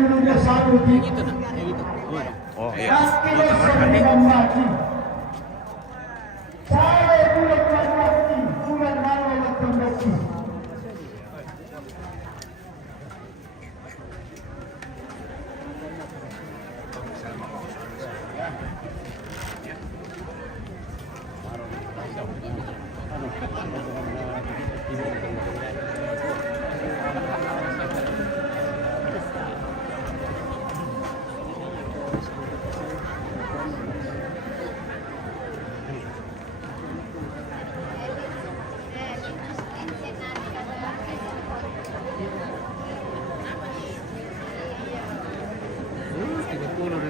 gitu nah, kayak gitu. Oh iya.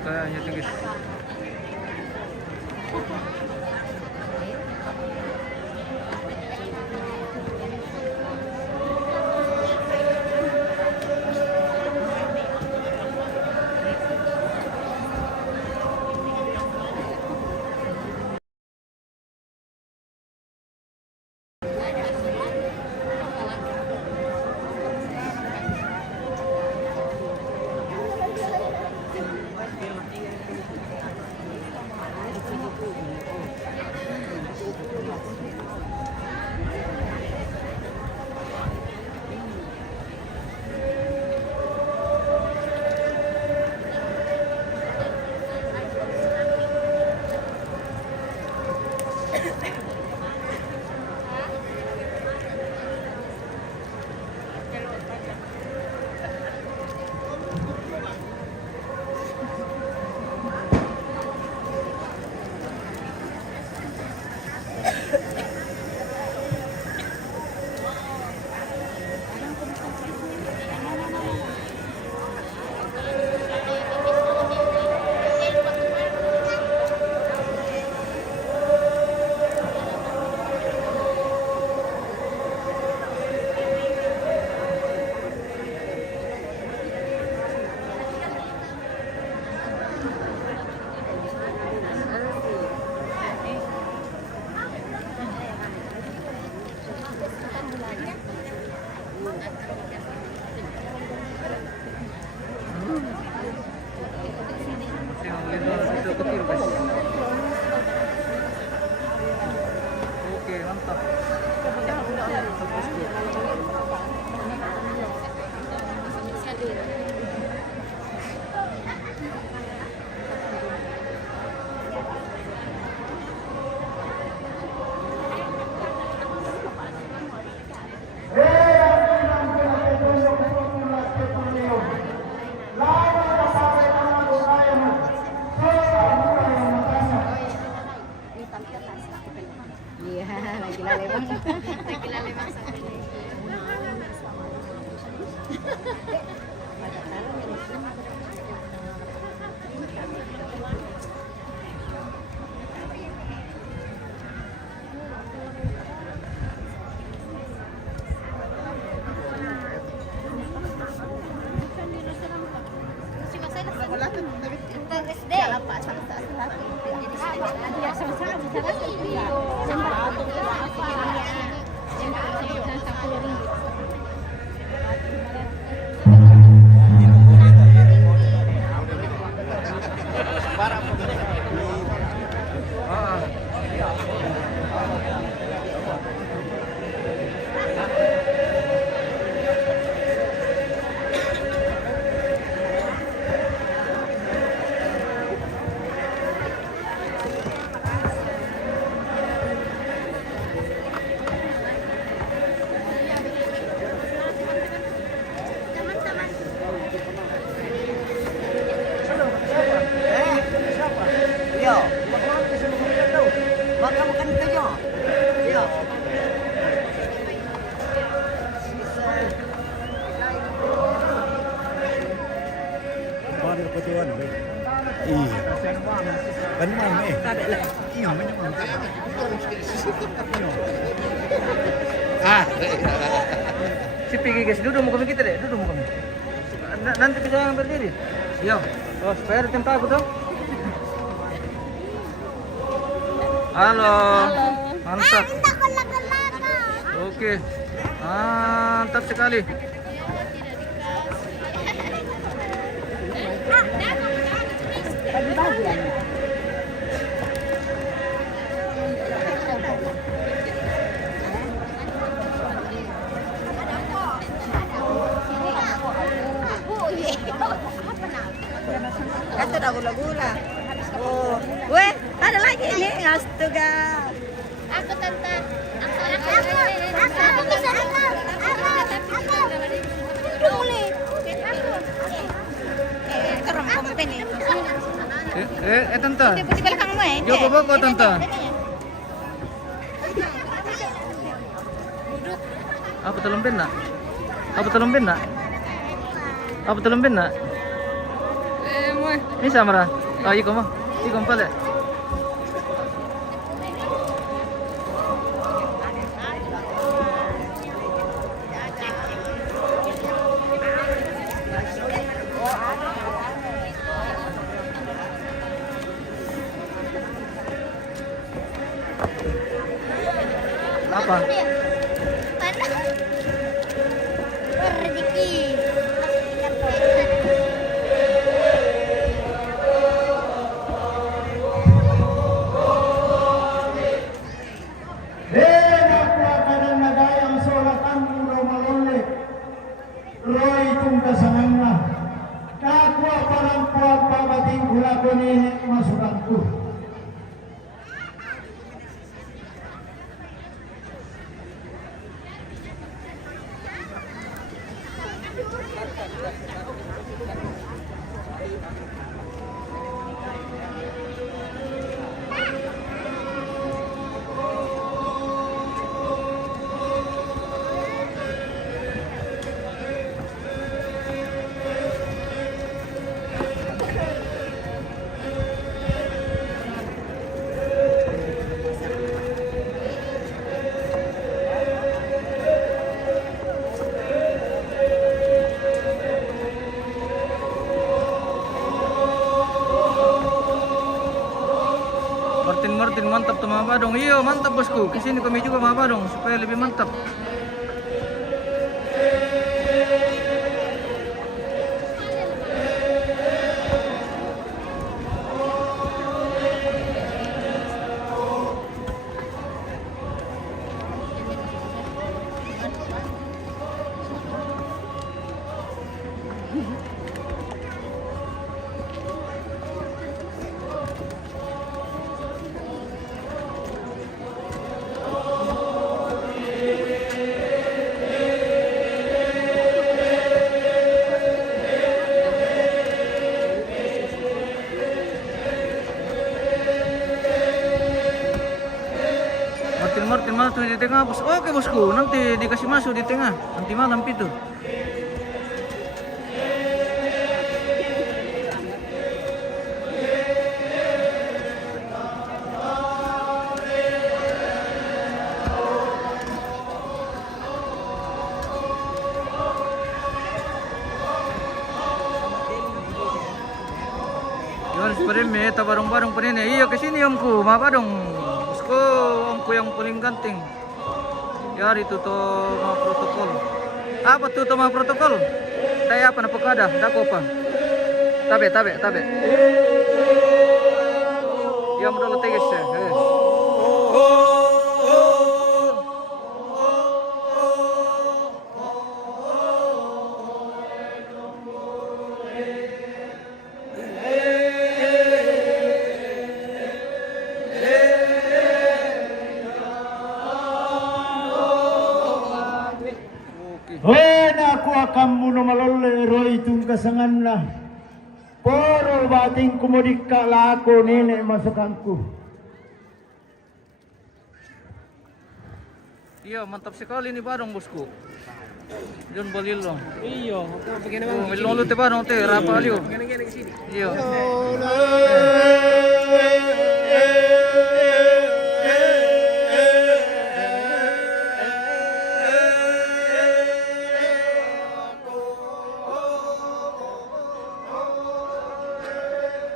Kayaknya tinggi. Oke, mantap. Iya, lagi lale bang. Lagi lale bang sampai Si pergi guys, duduk muka kita deh, duduk muka. Nanti kita yang berdiri. Yo, oh, supaya ada tempat aku dong. Halo. Mantap. Oke. Mantap sekali. tak gula-gula. Oh, weh, ada lagi nih, astaga. Aku tante. Aku bisa dengar. Boleh. Terang kamu ini. Tante. Di belakangmu eh. Yo bawa tante. Apa telumpin nak? Apa telumpin nak? Apa telumpin nak? Ini sama lah. Ah, iko mah. Iko pala. Apa? Rezeki. Roy tungkasanganna. Kakwa parang puwag pabating gula ko ni masukanku. Martin mantap tuh Mama Badong. Iya mantap bosku. Kesini kami juga Mama Badong supaya lebih mantap. Martin masuk di tengah bos. Oke bosku, nanti dikasih masuk di tengah. Nanti malam itu. Jual seperti meta barong-barong pun ini. Iya kesini omku, Mama Badong. Bosku, omku yang paling ganteng. Ya itu tuh mau protokol. Apa tuh mau protokol? Saya apa nak ada? Dako apa? Tabe. Ya modal tegas ya. Hena aku akan muno malole roy tungkasanganna. Poro bating kumudika lako nene masukanku. Iya mantap sekali nih Badong bosku. John Balilo. Iya, aku begini Oh, melulu te Badong te rapa aliu. begini ke sini. Iya.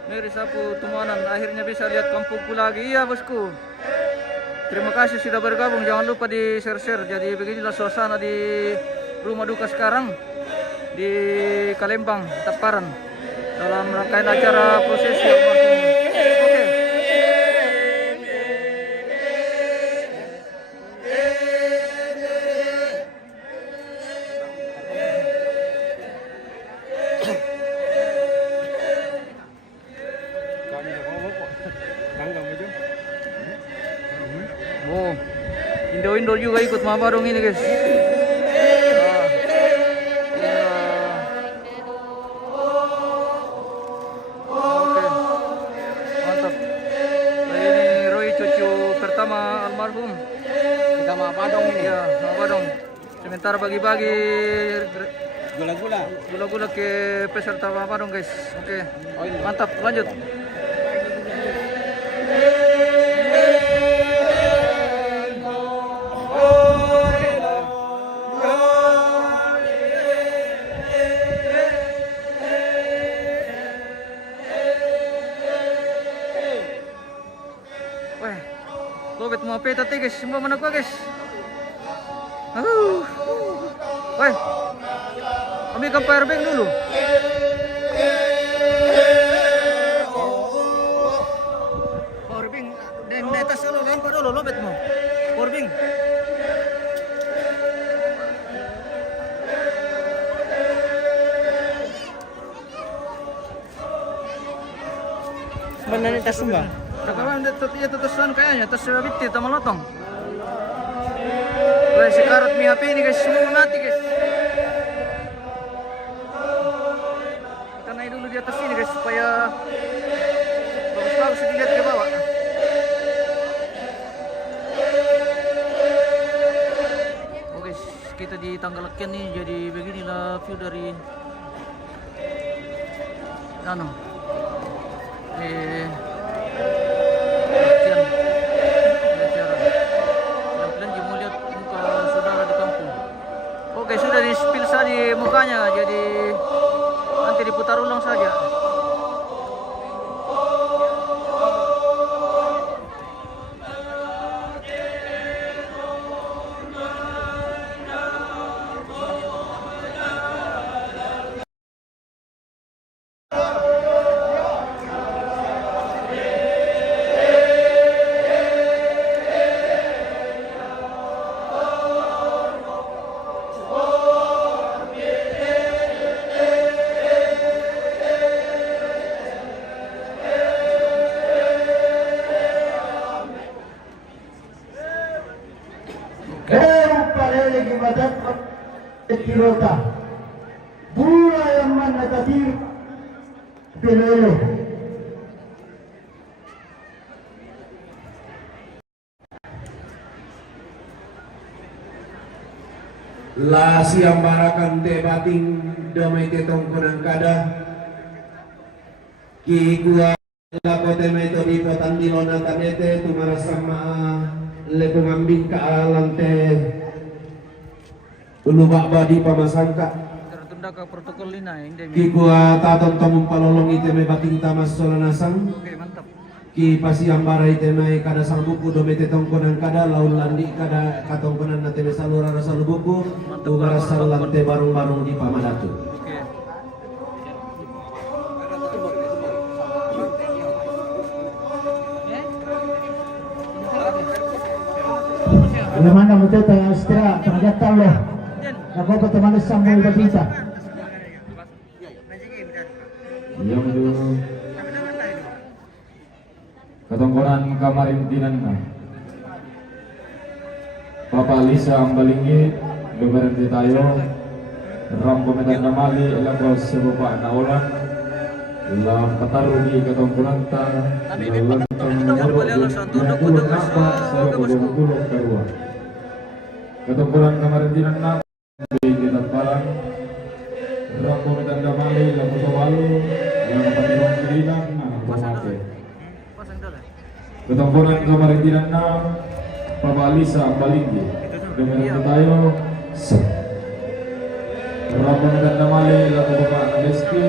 Meri sapu temuanan, akhirnya bisa lihat kampungku lagi. Iya bosku. Terima kasih sudah bergabung. Jangan lupa di share-share. Jadi beginilah suasana di rumah duka sekarang di Kalembang, Taparan, dalam rangkaian acara prosesi almarhum. Oke. Indo juga ikut Mabarong ini guys. Oke, mantap. Nah, ini Roy cucu pertama almarhum. Kita mau padong ini. Ya, Mabarong. Sementara bagi-bagi Gula-gula. gula-gula ke peserta Mabarong guys. Oke, mantap. Lanjut. Weh, lobet mau peta teh guys, semua mana gua guys. Weh, kami ke powerbank dulu. Powerbank, dan di atas dulu, lempar dulu lobet mau. Powerbank. Sebenarnya tas sumbang. Nakawan ya tetesan kayaknya, tes bitti sama lotong. Weh, si karat mi HP ini guys, semua mati guys. Kita naik dulu di atas sini guys, supaya bagus-bagus dilihat ke bawah. Oh guys, kita di tanggal Leken nih, jadi beginilah view dari Leken. Pelan-pelan dia mau lihat muka saudara di kampung. Oke, sudah di spill saja mukanya, jadi nanti diputar ulang saja. Pilota Bula yang mana tadi Pelelo La siang barakan te bating damai te tongkonang kada ki gua la kote mai to di potan di lona tanete tumara sama lepo ngambing ka alang te ulu badi pamasangka Tertunda ke protokol lina ini. ki gua taton tomum palolong ite me bating tamas solanasang Oke, mantap. ki pasiambara ite mai kada sang buku domete tongkonan kada laun landi kada katongkonan nate me salura rasa buku tugara salante barung-barung di pamadatu. Oke. Bagaimana muteta istirahat ternyata loh. Ako pa teman sambil berita. Yang dulu ketongkonan kamarintinan na Papa Lisa ang balinggi Lumerente tayo Ram komentar namali Ilagos sebupa na ulang Lam katarungi ketongkonan ta Lalantang menurut Nagulong apa Saya kagulong karua Ketongkonan kamarintinan na kita parang Ram komentar namali Lagu tawalu Yang patinong kirinan Pemake Pasang dulu. Ketongkonan kamarintinan na Pabalisa ang balinggi Dumirin tayo Ramon dan namali Lagu baka na leski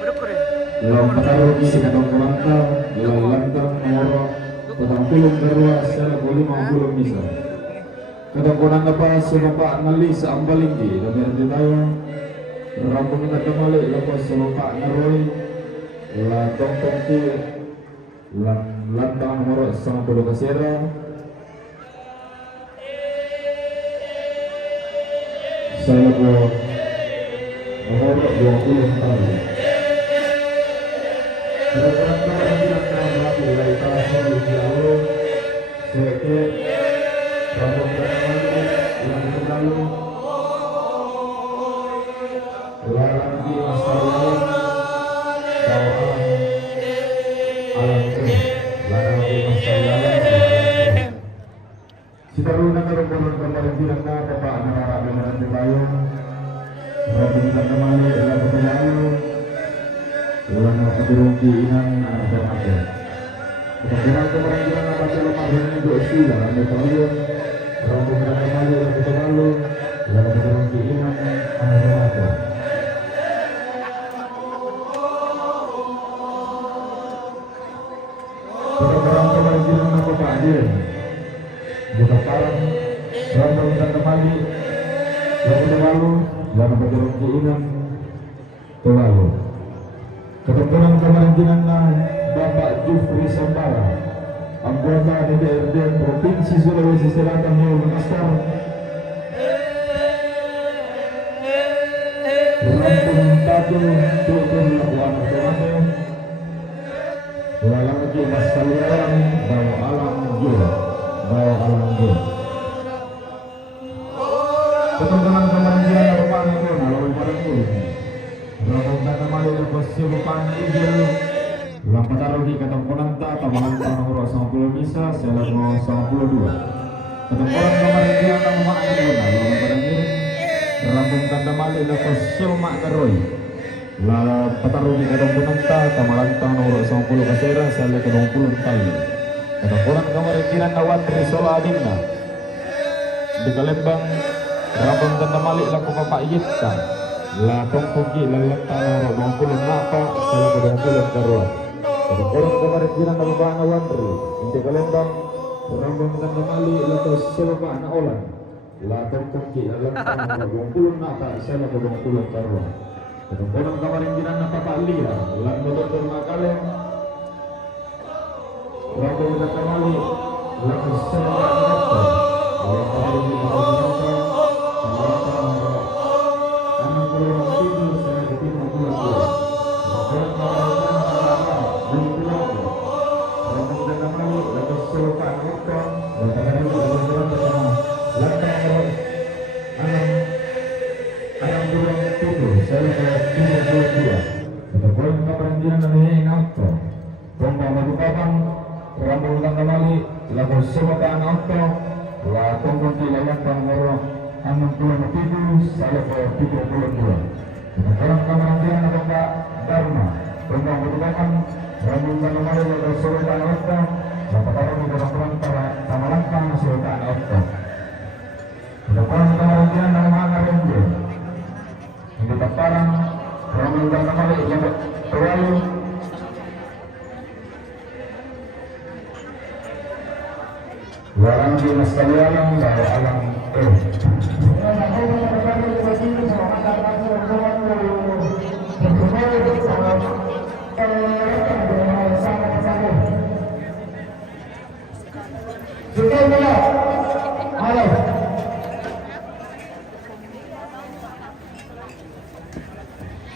Udah kore. Lalu patarugi si ketongkonan ta Lalu lantang nomoro Patang pulong karua Sela kulimang pulong misa Ketongkonan na pa Sumapa nali sa ang balinggi Dumirin tayo Ramon dan namali Lagu sumapa na roy Lantong tongki Lantang nomor sama puluh kasera saya nomor 20 tahun Berapa yang dilakukan dari tahun 2020 sebagai Rambut Medan yang lalu Larang di masalah Bawaan Alam Larang di masalah Sitaruna karumpulan kemarin bilang na Bapak Anara Beneran di Bayong Rambut Medan kemali Lalu kelalu Ulang Kedurung Kiinan Anak dan Ate Kemudian kemarin bilang na Baca lemah Ini dosi Lalu Bayong Rambut Medan kemali Lalu kelalu Lalu Kedurung Kiinan Anak dan Ate Orang kemarin bilang na Bapak Adil Buka parang Rambut Medan kemali Lalu kelalu Lalu Kedurung Kiinan Kelalu Ketentuan kemarin na Bapak Jufri Sambara anggota DPRD Provinsi Sulawesi Selatan yang Makassar Rampung Tatu Tukun Lakuan Otomate Walang Ju Mas Kalian Bawa Alam Ju Bawa Alam Ju Ketentuan kemarin na Bapak Ibu Nalawin Parang Ulu Rampung Tatu Mali Lepas Silupan Ibu Lampataruh di Katangkonanta Tamananta nomor 90 Misa Selat 92 Ketempuran kemarin dia nama makna guna Lalu barang ini Rampung Tanda Mali Lepas Silmak Karoi Lampataruh di Katangkonanta Tamananta nomor 90 Kasera Selat 20 Tali Ketempuran kemarin dia Nawan Risola Adinna Di Kalembang Rampung Tanda Mali Laku Bapak Yitka Lakong Pugi Lalantana nomor 20 Napa Selat 20 Karoi orang kemarin jiran nama Bana Wandri Inti Kalembang Rambang dan Mali Latos Selva Anak Olan Latom Kongki Lalantang Nomor 20 Nata Sela 20 Karwa orang kemarin jiran nama Pak Lia Latom Dr. Makalem Rambang dan Mali Latos Selva Anak Olan Latom Kongki Lalantang Anak Pulau Tidur Saya Ketimah Pulau Pulau orang kemarin orang kemarin Bapak Dharma Tembang Berubahan Rambung Tanamali Lalu Sultan Okta Bapak Taruh di dalam perantara Tamalangkang Sultan Okta orang kemarin nama Mana Renjo Di Taparang Rambung Tanamali Lalu Terlalu Warang di Naskalialang Bawa Alam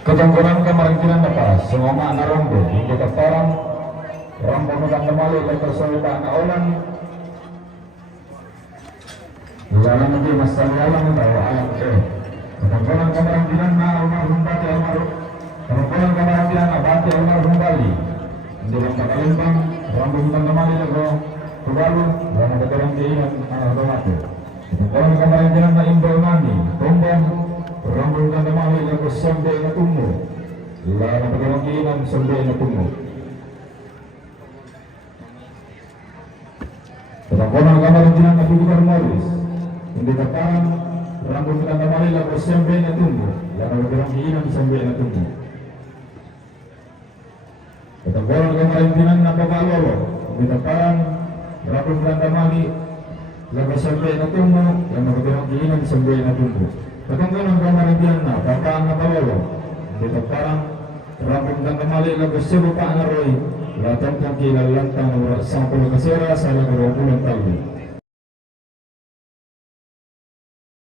Ketangguran kemarin apa? Semua makna rombo Hingga keparang Rombo Medan Kemali Lepas Sultan Anak Olan Jalan Nabi Mas Salyalang Bawa Alam Ketangguran kemarin na Almarhum Bati Almarhum Ketangguran kemarin na Bati Almarhum Bali Di Lembak Kalembang Rombo Medan Kemali Lepas Tubalu Rama Beterang Keinginan Anak Otomate Ketangguran kemarin na Imbal Mani Tombang Rambung Tanda Mali Lepas Sampai na Tumu Lama Beterang Keinginan Sampai na Tumu Ketangguran kemarin na Figubar Morris Hindi Kaparan Rambung Tanda Mali Lepas Sampai na Tumu Lama Beterang Keinginan Sampai na Tumu Ketangguran kemarin na Papalolo Hindi Kaparan Rambung Tanda Mali Lepas Sampai na Tumu Lama Beterang Keinginan Sampai na Tumu Ketangguran kemarin na Bapak Napalolo Hindi Kaparan Rambung Tanda Mali Lepas Sebupak na Roy Latang Kaki Lalantang Nomor 10 Kasera Salah 20 Talbi